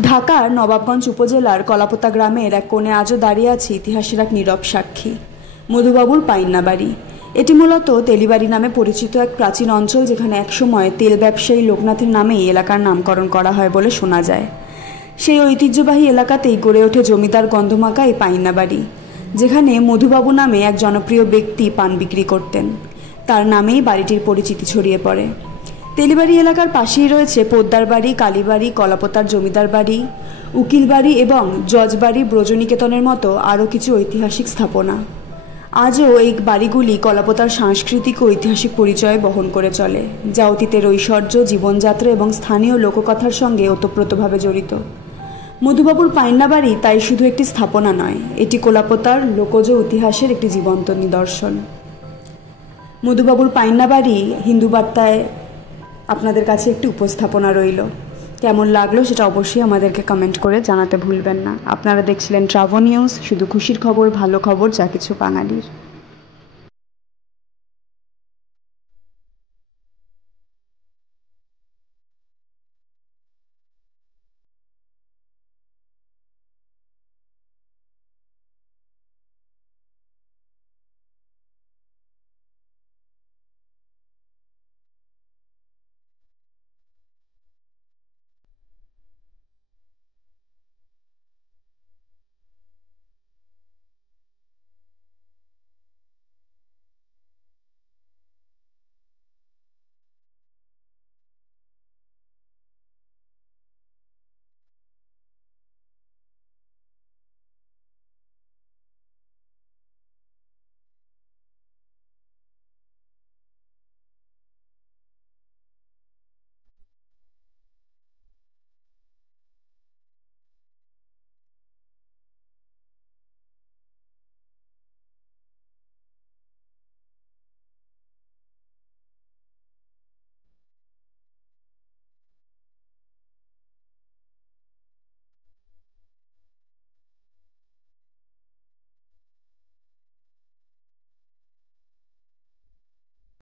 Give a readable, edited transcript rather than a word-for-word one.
ঢাকার নবাবগঞ্জ উপজেলার কলাপোতা গ্রামের এক কোণে আজও দাঁড়িয়ে আছে ইতিহাসের এক নীরব সাক্ষী, মধুবাবুর পাইন্না বাড়ি। এটি মূলত তেলিবাড়ি নামে পরিচিত এক প্রাচীন অঞ্চল, যেখানে একসময় তেল ব্যবসায়ী লোকনাথের নামেই এলাকার নামকরণ করা হয় বলে শোনা যায়। সেই ঐতিহ্যবাহী এলাকাতেই গড়ে ওঠে জমিদার গন্ধমাকা এই পাইন্না বাড়ি, যেখানে মধুবাবু নামে এক জনপ্রিয় ব্যক্তি পান বিক্রি করতেন। তার নামেই বাড়িটির পরিচিতি ছড়িয়ে পড়ে। তেলিবাড়ি এলাকার পাশেই রয়েছে পোদ্দার বাড়ি, কালীবাড়ি, কলাপোতার জমিদার বাড়ি, উকিল বাড়ি এবং জজবাড়ি, ব্রজনিকেতনের মতো আরও কিছু ঐতিহাসিক স্থাপনা। আজও এই বাড়িগুলি কলাপোতার সাংস্কৃতিক ও ঐতিহাসিক পরিচয় বহন করে চলে, যা অতীতের ঐশ্বর্য, জীবনযাত্রা এবং স্থানীয় লোককথার সঙ্গে ওতপ্রোতভাবে জড়িত। মধুবাবুর পাইন্না বাড়ি তাই শুধু একটি স্থাপনা নয়, এটি কলাপোতার লোকজ ইতিহাসের একটি জীবন্ত নিদর্শন। মধুবাবুর পাইন্না বাড়ি হিন্দু বার্তায় আপনাদের কাছে একটি উপস্থাপনা রইল। কেমন লাগলো সেটা অবশ্যই আমাদেরকে কমেন্ট করে জানাতে ভুলবেন না। আপনারা দেখছিলেন ট্রাভো নিউজ, শুধু খুশির খবর, ভালো খবর, যা কিছু বাঙালির।